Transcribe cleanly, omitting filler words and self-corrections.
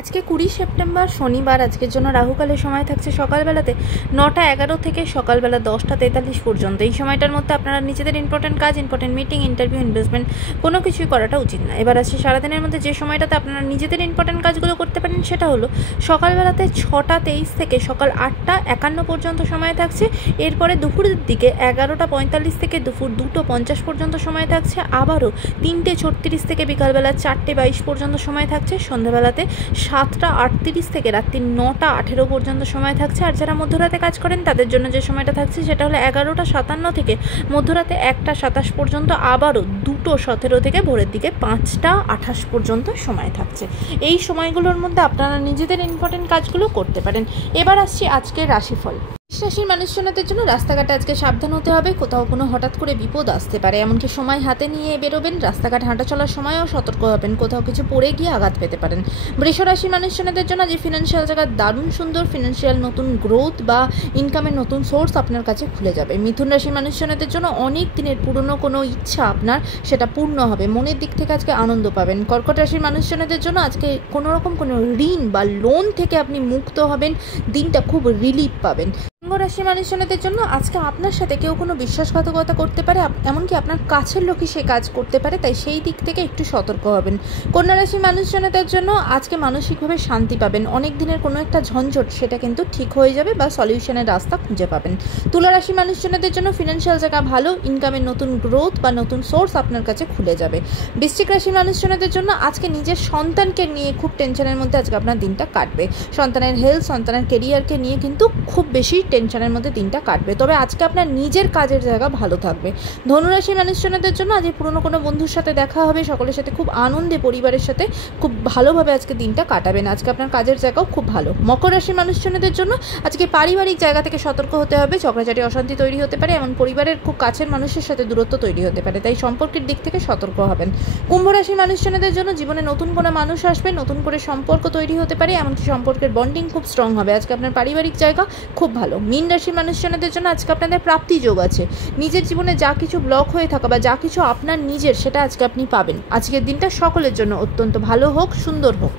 আজকে 20 সেপ্টেম্বর শনিবার। আজকের জন্য রাহুকালের সময় থাকছে সকালবেলাতে 9:11 থেকে সকালবেলা 10:43 পর্যন্ত। এই সময়টার মধ্যে আপনারা নিজেদের ইম্পর্টেন্ট কাজ, ইম্পর্টেন্ট মিটিং, ইন্টারভিউ, ইনভেস্টমেন্ট কোনো কিছুই করাটা উচিত না। এবার আসছে সারাদিনের মধ্যে যে সময়টাতে আপনারা নিজেদের ইম্পর্টেন্ট কাজগুলো করতে পারেন সেটা হলো সকালবেলাতে 6:23 থেকে সকাল 8:51 পর্যন্ত সময় থাকছে। এরপরে দুপুরের দিকে 11:45 থেকে দুপুর 2:50 পর্যন্ত সময় থাকছে। আবারও 3:36 থেকে বিকালবেলা 4:22 পর্যন্ত সময় থাকছে। সন্ধ্যাবেলাতে 7:38 থেকে রাত্রি 9:18 পর্যন্ত সময় থাকছে। আর যারা মধ্যরাতে কাজ করেন তাদের জন্য যে সময়টা থাকছে সেটা হলো 11:57 থেকে মধ্যরাতে 1:27 পর্যন্ত। আবারও 2:17 থেকে ভোরের দিকে 5:28 পর্যন্ত সময় থাকছে। এই সময়গুলোর মধ্যে আপনারা নিজেদের ইম্পর্টেন্ট কাজগুলো করতে পারেন। এবার আসছি আজকের রাশিফল। রাশির মানুষজনদের জন্য রাস্তাঘাটে আজকে সাবধান হতে হবে। কোথাও কোনো হঠাৎ করে বিপদ আসতে পারে, এমনকি সময় হাতে নিয়ে বেরোবেন। রাস্তাঘাট হাঁটা চলার সময়ও সতর্ক হবেন, কোথাও কিছু পড়ে গিয়ে আঘাত পেতে পারেন। বৃষ রাশির মানুষজনদের জন্য যে ফিনান্সিয়াল জায়গা দারুণ সুন্দর, ফিনান্সিয়াল নতুন গ্রোথ বা ইনকামের নতুন সোর্স আপনার কাছে খুলে যাবে। মিথুন রাশির মানুষজনদের জন্য অনেক দিনের পুরনো কোনো ইচ্ছা আপনার সেটা পূর্ণ হবে, মনের দিক থেকে আজকে আনন্দ পাবেন। কর্কট রাশির মানুষজনদের জন্য আজকে কোনো রকম কোনো ঋণ বা লোন থেকে আপনি মুক্ত হবেন, দিনটা খুব রিলিফ পাবেন। সিংহ রাশির মানুষজনদের জন্য আজকে আপনার সাথে কেউ কোনো বিশ্বাসঘাতকতা করতে পারে, এমনকি আপনার কাছের লোকই সে কাজ করতে পারে, তাই সেই দিক থেকে একটু সতর্ক হবেন। কন্যা রাশির মানুষজনদের জন্য আজকে মানসিকভাবে শান্তি পাবেন। অনেক দিনের কোনো একটা ঝঞ্ঝট সেটা কিন্তু ঠিক হয়ে যাবে বা সলিউশনের রাস্তা খুঁজে পাবেন। তুলা রাশির মানুষজনদের জন্য ফিনান্সিয়াল জায়গা ভালো, ইনকামের নতুন গ্রোথ বা নতুন সোর্স আপনার কাছে খুলে যাবে। বৃশ্চিক রাশির মানুষজনদের জন্য আজকে নিজের সন্তানকে নিয়ে খুব টেনশনের মধ্যে আজকে আপনার দিনটা কাটবে। সন্তানের হেলথ, সন্তানের কেরিয়ারকে নিয়ে কিন্তু খুব বেশি টেনশনের মধ্যে দিনটা কাটবে, তবে আজকে আপনার নিজের কাজের জায়গা ভালো থাকবে। ধনুরাশির মানুষজনদের জন্য আজ পুরনো কোনো বন্ধুর সাথে দেখা হবে, সকলের সাথে খুব আনন্দে পরিবারের সাথে খুব ভালোভাবে আজকে দিনটা কাটাবেন। আজকে আপনার কাজের জায়গাও খুব ভালো। মকর রাশির মানুষজনদের জন্য আজকে পারিবারিক জায়গা থেকে সতর্ক হতে হবে। ঝগড়াঝাটি, অশান্তি তৈরি হতে পারে, এমন পরিবারের খুব কাছের মানুষের সাথে দূরত্ব তৈরি হতে পারে, তাই সম্পর্কের দিক থেকে সতর্ক হবেন। কুম্ভ রাশির মানুষজনদের জন্য জীবনে নতুন কোনো মানুষ আসবে, নতুন করে সম্পর্ক তৈরি হতে পারে, এমনকি সম্পর্কের বন্ডিং খুব স্ট্রং হবে। আজকে আপনার পারিবারিক জায়গা খুব ভালো। মীন রাশির মানুষজনদের জন্য আজকে আপনাদের প্রাপ্তি যোগ আছে। নিজের জীবনে যা কিছু ব্লক হয়ে থাকা বা যা কিছু আপনার নিজের সেটা আজকে আপনি পাবেন। আজকের দিনটা সকলের জন্য অত্যন্ত ভালো হোক, সুন্দর হোক।